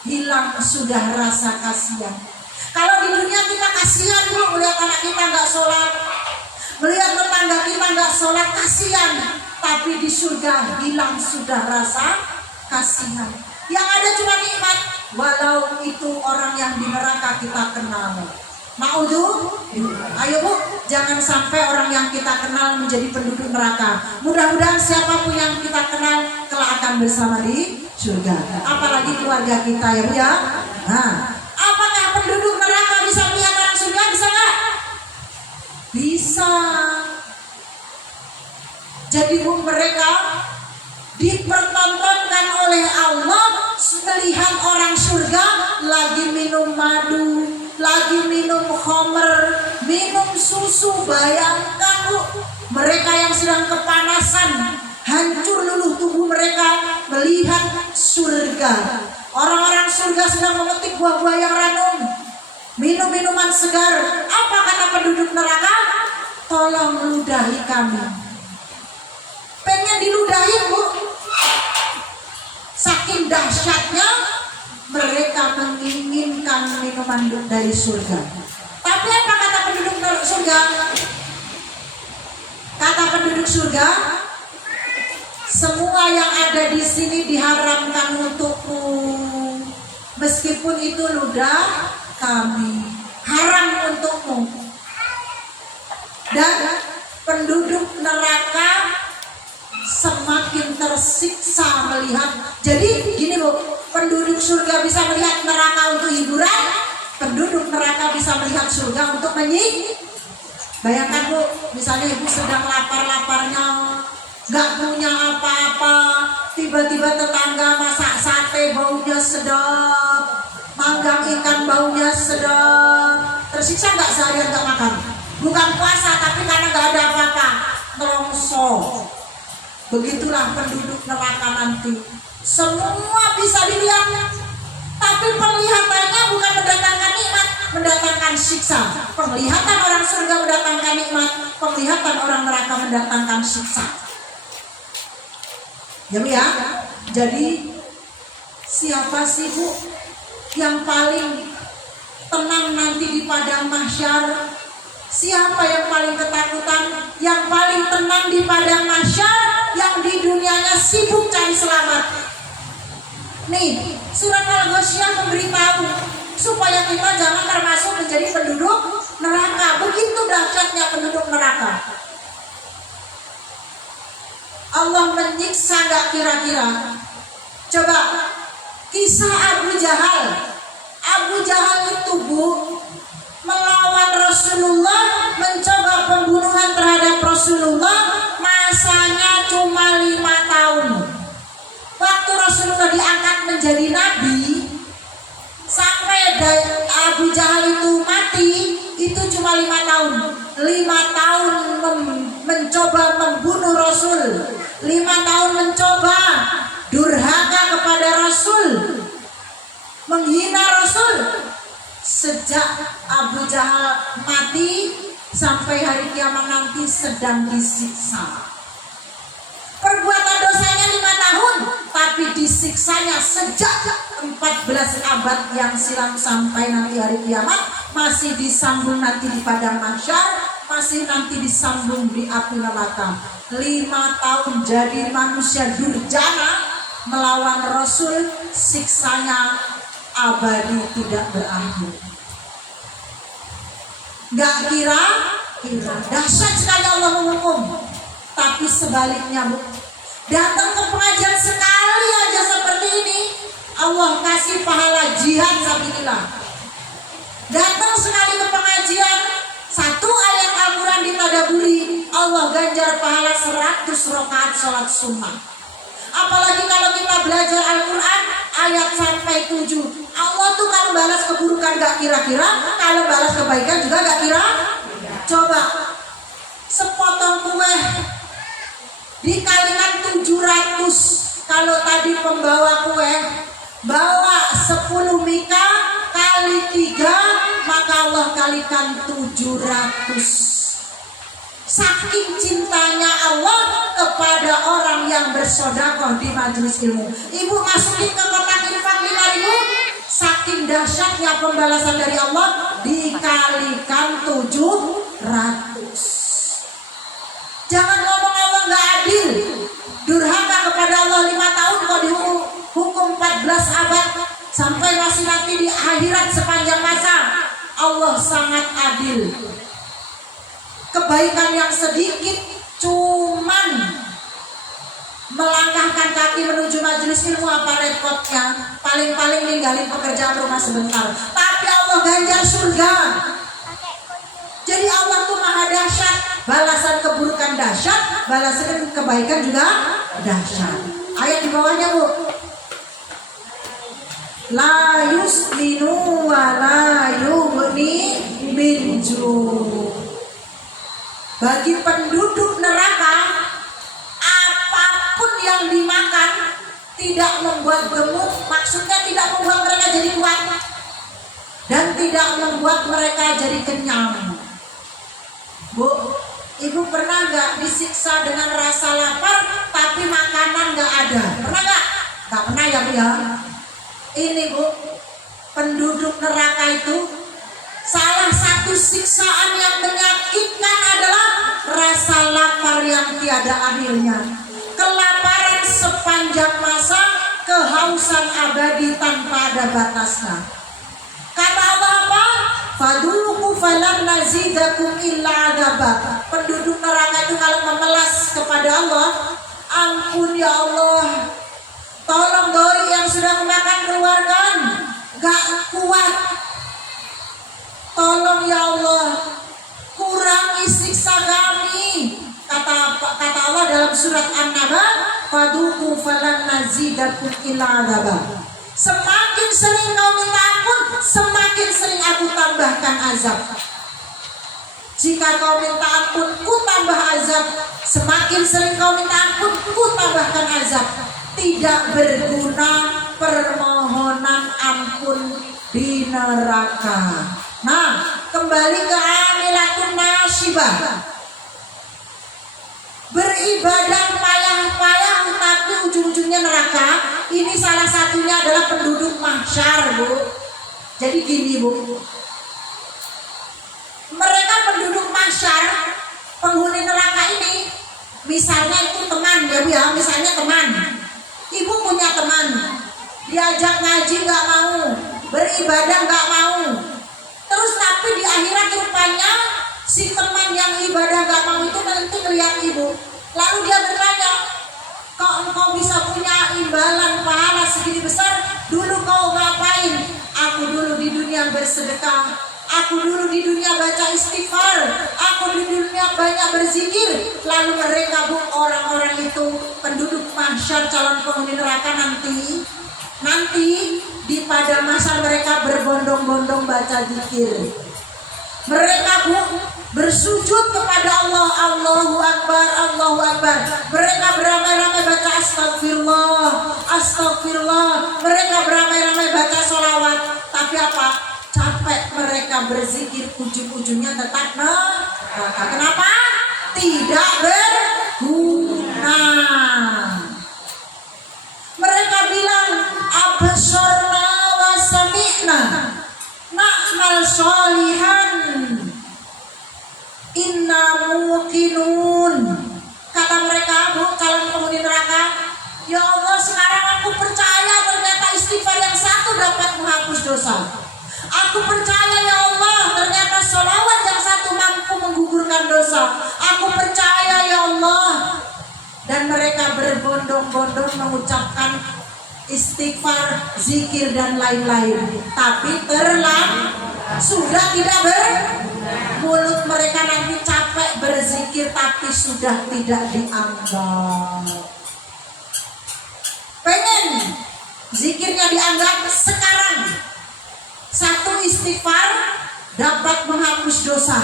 Hilang sudah rasa kasihan. Kalau di dunia kita kasihan Bu, melihat anak kita nggak sholat, melihat tetangga kita nggak sholat, kasihan. Tapi di surga hilang sudah rasa kasihan. Yang ada cuma nikmat. Walau itu orang yang di neraka kita kenal. Ayo Bu, jangan sampai orang yang kita kenal menjadi penduduk neraka. Mudah-mudahan siapapun yang kita kenal kelak akan bersama di surga. Apalagi keluarga kita ya Bu ya. Nah, apakah penduduk neraka bisa melihat orang surga? Bisa nggak? Bisa. Jadi Bu, mereka dipertontonkan oleh Allah melihat orang surga lagi minum madu, lagi minum khamr, minum susu. Bayangkan Bu, mereka yang sedang kepanasan, hancur luluh tubuh mereka melihat surga. Orang-orang surga sedang memetik buah-buah yang ranum, minum minuman segar. Apa kata penduduk neraka? Tolong ludahi kami. Pengen diludahin Bu. Saking dahsyatnya mereka menginginkan minuman dari surga. Tapi apa kata penduduk surga? Kata penduduk surga, semua yang ada di sini diharamkan untukmu. Meskipun itu ludah kami, haram untukmu. Dan penduduk neraka semakin tersiksa melihat. Jadi gini Bu, penduduk surga bisa melihat neraka untuk hiburan, penduduk neraka bisa melihat surga untuk Bayangkan Bu, misalnya ibu sedang lapar-laparnya, gak punya apa-apa, tiba-tiba tetangga masak sate baunya sedap, manggang ikan baunya sedap. Tersiksa gak seharian gak makan? Bukan puasa, tapi karena gak ada apa-apa, nelongso. Begitulah penduduk neraka nanti. Semua bisa dilihat, tapi penglihatannya bukan mendatangkan nikmat, mendatangkan siksa. Penglihatan orang surga mendatangkan nikmat, penglihatan orang neraka mendatangkan siksa. Ya Bu ya. Jadi siapa sih Bu yang paling tenang nanti di padang mahsyar? Siapa yang paling ketakutan? Yang paling tenang di padang mahsyar, yang di dunianya sibuk cari selamat. Nih, surat Al-Ghasyiyah memberitahu supaya kita jangan termasuk menjadi penduduk neraka. Begitu dahsyatnya penduduk neraka. Allah menyiksa gak kira-kira? Coba kisah Abu Jahal. Abu Jahal itu Bu melawan Rasulullah, mencoba pembunuhan terhadap Rasulullah. Masanya cuma 5 tahun. Waktu Rasulullah diangkat menjadi nabi, sampai Abu Jahal itu mati, itu cuma 5 tahun. 5 tahun mencoba membunuh Rasul, 5 tahun mencoba durhaka kepada Rasul, menghina Rasul. Sejak Abu Jahal mati sampai hari kiamat nanti sedang disiksa. Perbuatan dosanya 5 tahun, tapi disiksanya sejak 14 abad yang silam sampai nanti hari kiamat. Masih disambung nanti di padang mahsyar, masih nanti disambung di api neraka. 5 tahun jadi manusia durjana melawan Rasul, siksanya abadi tidak berakhir. Gak kira dahsyat sekali Allah menghukum. Tapi sebaliknya Bu, datang ke pengajian sekali aja seperti ini, Allah kasih pahala jihad sabilillah. Datang sekali ke pengajian, 1 ayat Al-Quran ditadaburi, Allah ganjar pahala 100 rakaat sholat sunnah. Apalagi kalau kita belajar Al-Quran ayat sampai 7, Allah tuh kalau balas keburukan gak kira-kira, kalau balas kebaikan juga gak kira. Coba sepotong kue dikalikan 700. Kalau tadi pembawa kue bawa 10 mika kali 3, maka Allah kalikan 700. Saking cintanya Allah kepada orang yang bersedekah di majelis ilmu. Ibu masukin ke kotak infak 5.000. Saking dahsyatnya pembalasan dari Allah, dikalikan 700. Jangan ngomong Allah nggak adil. Durhaka kepada Allah 5 tahun kok dihukum 14 abad sampai masih nanti di akhirat sepanjang masa. Allah sangat adil. Kebaikan yang sedikit cuman melangkahkan kaki menuju majelis ilmu, apa repotnya? Paling-paling ninggalin pekerjaan rumah sebentar, tapi Allah ganjar surga. Jadi Allah tuh maha dahsyat. Balasan keburukan dahsyat, balasan kebaikan juga dahsyat. Ayat di bawahnya, Bu. La yusminu wa la yughni min ju'. Bagi penduduk neraka, apapun yang dimakan tidak membuat gemuk, maksudnya tidak membuat mereka jadi kuat dan tidak membuat mereka jadi kenyang. Bu, Ibu pernah gak disiksa dengan rasa lapar tapi makanan gak ada? Pernah gak? Gak pernah ya, Bu ya? Ini, Bu, penduduk neraka itu salah satu siksaan yang menyakitkan adalah rasa lapar yang tiada akhirnya, kelaparan sepanjang masa, kehausan abadi tanpa ada batasnya. Kata Allah apa? Fadhuqu falan nazidakum illa adzaba. Penduduk neraka itu kalau memelas kepada Allah, ampun ya Allah, tolong dori yang sudah memakan keluarkan, gak kuat. Tolong ya Allah, kurangi siksa kami. Kata Allah dalam surat An-Naba, fadhuqu falan nazidakum illa adzaba. Semakin sering kau minta ampun, semakin sering aku tambahkan azab. Jika kau minta ampun, ku tambah azab. Semakin sering kau minta ampun, ku tambahkan azab. Tidak berguna permohonan ampun di neraka. Nah, kembali ke amilatun nasibah. Beribadah payah-payah tapi ujung-ujungnya neraka. Ini salah satunya adalah penduduk mahsyar, Bu. Jadi gini, Bu, mereka penduduk mahsyar, penghuni neraka ini, misalnya itu teman ya, Bu ya, misalnya teman. Ibu punya teman, diajak ngaji gak mau, beribadah gak mau. Terus tapi di akhirat rupanya si teman yang ibadah gak mau itu nanti ngeliat Ibu. Lalu dia bertanya, kok engkau bisa punya imbalan pahala segini besar? Dulu kau ngapain? Aku dulu di dunia bersedekah, aku dulu di dunia baca istighfar, aku di dunia banyak berzikir. Lalu mereka, Bu, orang-orang itu penduduk mahsyar, calon penghuni neraka nanti di pada masa mereka berbondong-bondong baca zikir. Mereka, Bu, bersujud kepada Allah, Allahu Akbar, Allahu Akbar. Mereka beramai-ramai baca astagfirullah, astagfirullah. Mereka beramai-ramai baca sholawat. Tapi apa? Capek mereka berzikir, ujung-ujungnya tetap neraka. Kenapa? Tidak berguna. Mereka bilang absorna wa sami'na na'mal sholihan inna muqinun. Kata mereka, Bu, calon penghuni neraka, ya Allah, sekarang aku percaya ternyata istighfar yang satu dapat menghapus dosa. Aku percaya ya Allah, ternyata sholawat yang satu mampu menggugurkan dosa. Aku percaya ya Allah. Dan mereka berbondong-bondong mengucapkan istighfar, zikir dan lain-lain. Tapi sudah tidak mulut mereka nanti capek berzikir tapi sudah tidak dianggap. Pengen zikirnya dianggap sekarang. Satu istighfar dapat menghapus dosa.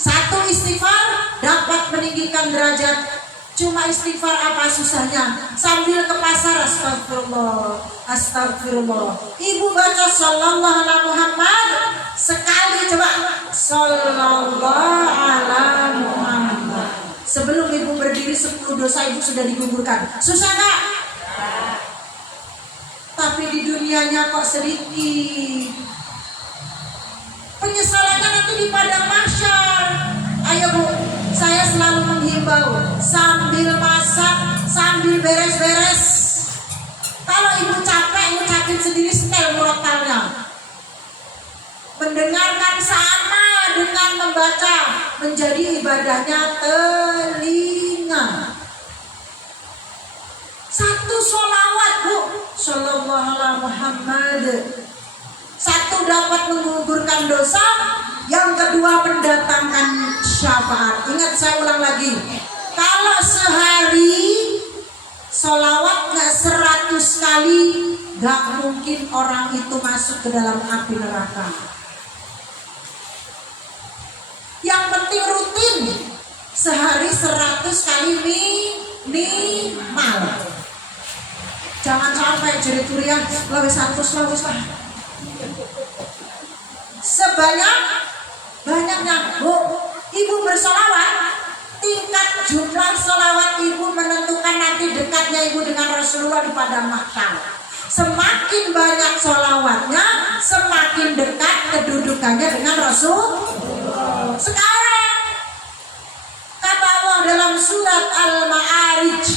Satu istighfar dapat meninggikan derajat. Cuma istighfar apa susahnya? Sambil ke pasar, astagfirullah, astagfirullah. Ibu baca sallallahu ala Muhammad sekali, coba sallallahu ala Muhammad. Sebelum ibu berdiri 10 dosa ibu sudah digugurkan. Susah gak? Tapi di dunianya kok sedikit. Penyesalannya nanti di padang mahsyar. Ayo, Bu, saya selalu menghimbau sambil masak, sambil beres-beres. Kalau ibu capek ngucapin sedikit Mendengarkan sama dengan membaca menjadi ibadahnya telinga. Satu sholawat Bu, Sallallahu alaihi Muhammad. Satu dapat menggugurkan dosa, yang kedua mendatangkan syafaat. Ingat, saya ulang lagi. Kalau sehari sholawatnya 100 kali, gak mungkin orang itu masuk ke dalam api neraka. Yang penting rutin, sehari 100 kali minimal. Jangan sampai jadi turian lawis 100 lawis lah. Sebanyak-banyaknya Bu, Ibu bersolawat, tingkat jumlah solawat Ibu menentukan nanti dekatnya Ibu dengan Rasulullah di padang mahsyar. Semakin banyak solawatnya, semakin dekat kedudukannya dengan Rasul. Sekarang kata Allah dalam surat Al-Ma'arij,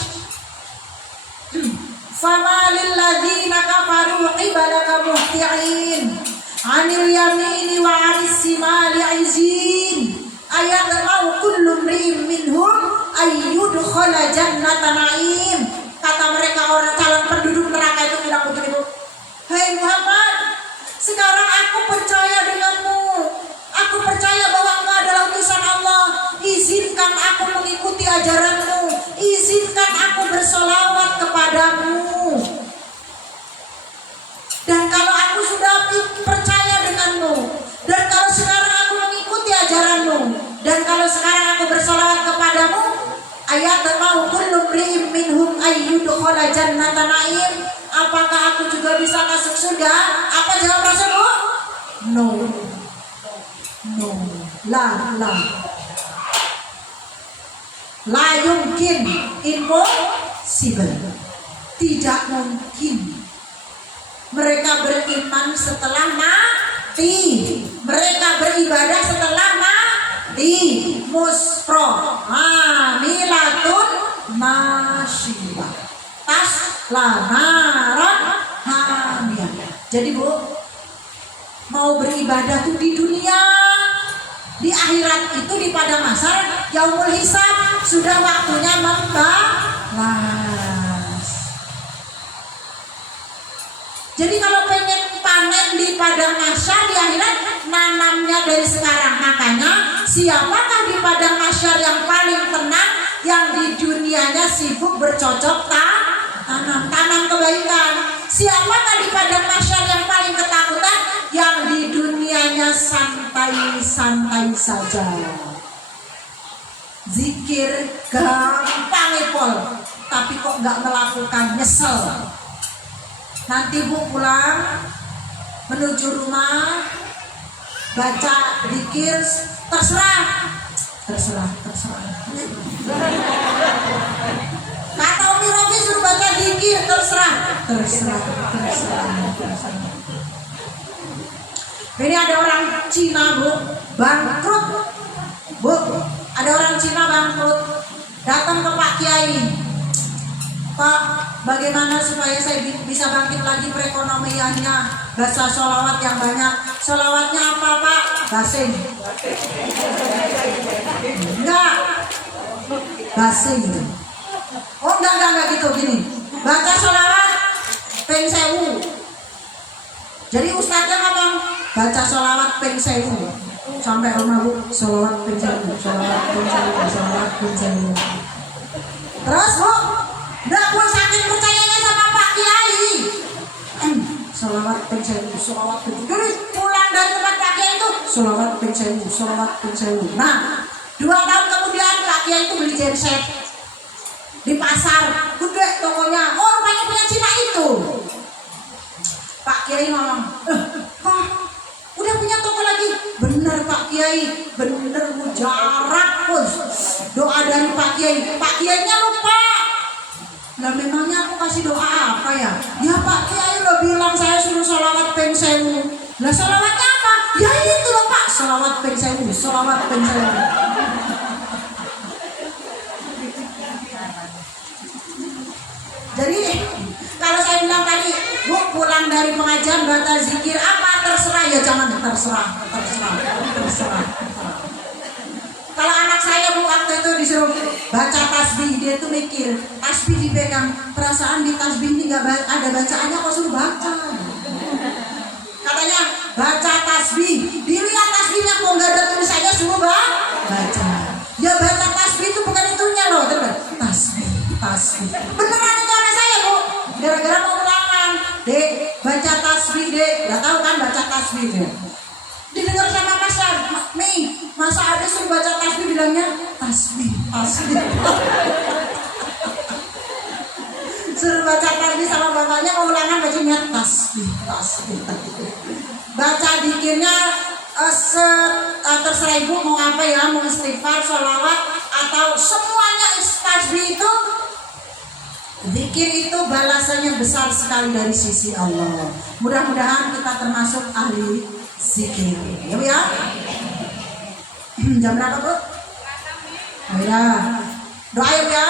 famalil ladzina kafaru qibadaka muhti'in 'anil yamini wa 'anis shimali 'izin ayat mau kullu mri'in minhum ayyudkhala jannata na'im. Kata mereka, orang calon penduduk neraka itu bilang begini Bu, hai Muhammad, sekarang aku percaya denganmu, aku percaya bahwa engkau adalah utusan Allah, izinkan aku mengikuti ajaranmu, izinkan aku bersolawat kepadamu. Dan kalau aku sudah percaya denganmu, dan kalau sekarang aku mengikuti ajaranmu, dan kalau sekarang aku bersolawat kepadamu, ayat mau kullu mri'in minhum ayyudkhala jannata na'im, apakah aku juga bisa masuk surga? Apa jawab Rasulullah? No, la yumkin, impossible, tidak mungkin. Mereka beriman setelah mati, mereka beribadah setelah mati. Muspro amilatun nasyibah taslanaran hamiyah. Jadi Bu, mau beribadah tuh di dunia, di akhirat itu di padang mahsyar yaumul hisab, sudah waktunya membalas. Jadi kalau pengen panen di padang mahsyar di akhirat, nanamnya dari sekarang. Makanya siapakah di padang mahsyar yang paling tenang, yang di dunianya sibuk bercocok tanam kebaikan? Siapakah di padang mahsyar yang paling ketakutan, yang di dunianya santai-santai saja? Zikir gampang epol, tapi kok nggak melakukan, nyesel. Nanti Bu pulang menuju rumah baca zikir, terserah. Kata Umi Rofi suruh baca zikir, terserah. Ini ada orang Cina Bu, bangkrut. Bu, ada orang Cina bangkrut, datang ke Pak Kiai. Pak, bagaimana supaya saya bisa bangkit lagi perekonomiannya? Baca sholawat yang banyak. Sholawatnya apa Pak? Basing. Enggak. Basing. Oh enggak gitu, gini. Baca sholawat ping 1000. Jadi ustadznya ngomong, baca sholawat ping 1000. Sampai rumah Bu, sholawat ping 1000. Terus Bu, nggak pun saking percayanya sama Pak Kiai, sholawat ping 1000. Jadi pulang dari tempat Pak Kiai itu sholawat ping 1000. Nah, 2 tahun kemudian Pak Kiai itu beli genset di pasar, gede tokonya. Oh rupanya punya Cina itu. Pak Kiai ngomong, udah punya toko lagi? Bener Pak Kiai, bener mujarab Bos. Doa dari Pak Kiai. Pak Kiainya lupa. Lah memangnya aku kasih doa apa ya? Ya Pak Kiai lo bilang saya suruh sholawat ping 1000. Lah sholawatnya apa? Ya itu loh Pak, sholawat ping 1000. Jadi kalau saya bilang tadi, Bu pulang dari pengajian baca zikir, apa terserah ya, jangan terserah. Kalau anak saya waktu itu disuruh baca tasbih, dia tuh mikir tasbih dipegang, perasaan di tasbih ini nggak ada bacaannya, kok suruh baca. Katanya baca tasbih, dilihat tasbihnya kok nggak ada tulisannya, suruh baca. Ya baca tasbih itu bukan itunya loh, tasbih. Beneran itu anak saya bu, gara-gara mau ulangan, dek baca tasbih dek, nggak tahu kan baca tasbih dek. Didengar sama masa ada suruh baca tasbih, bilangnya tasbih. Suruh baca tasbih sama bapaknya, mau ulangan bacanya tasbih. Baca dikirnya terserah ibu mau apa ya, mau istighfar, sholawat, atau semuanya tasbih itu. Zikir itu balasannya besar sekali dari sisi Allah. Mudah-mudahan kita termasuk ahli zikir. Ya Bu ya? Jam berapa Bu? Oh ya. Doa ya.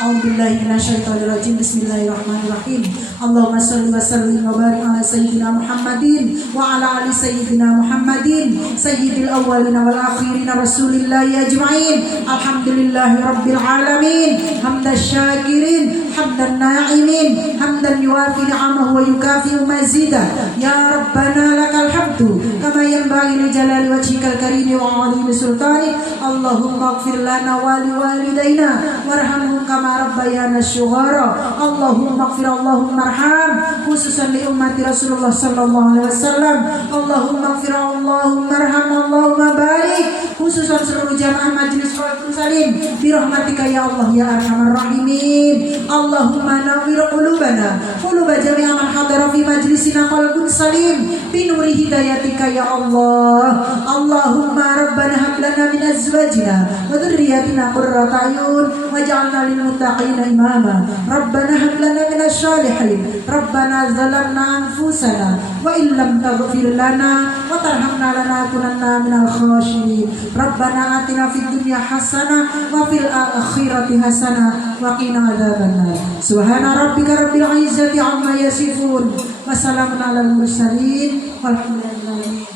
A'udzubillahi minasyaitonirrajim. Bismillahirrahmanirrahim. Allahumma shalli wa sallim wa barik ala sayyidina Muhammadin wa ala ali sayyidina Muhammadin sayyidil awwalin wal akhirin rasulillahi ajma'in. Alhamdulillahi rabbil alamin. Hamdan syakirin, hamdan na'imin, hamdan yuwafi ni'amahu wa yukafi'u mazidah. Ya Rabbana lakal hamdu kama yanbaghi li jalali wajhikal karim wa 'azimi sultanik. Allahumma ighfir lana wa li walidayna warhamhum kama rabbayana shughara. Allahumma ighfir, Allahumma arham, khususan li ummati Rasulullah sallallahu alaihi wasallam. Allahumma ighfir, Allahumma arham, Allahumma barik, khususan seluruh jamaah majlis Qur'an Salim bi rahmatika ya Allah ya arhamar rahimin. Allahumma nawwir qulubana quluba jami'a man hadara fi majlisina qalbun salim bi nuri hidayatika ya Allah. Allahumma rabbana hab lana min azwajina wa dhurriyyatina qurrata a'yun waj'alna lil muttaqina imama. Rabbana hab lana min asy-syalihin. Rabbana zalamna anfusana wa illam taghfir lana wa tarhamna lanakunanna minal khashirin. Rabbana atina fid dunya hasanah wa fil akhirati hasanah wa qina adzabannar. Subhana rabbika rabbil izzati amma yasifun wa salamun alal mursalin walhamdulillahi.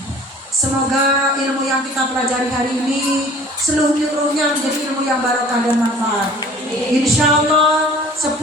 Semoga ilmu yang kita pelajari hari ini seluruhnya menjadi ilmu yang barokah dan manfaat. Insyaallah 10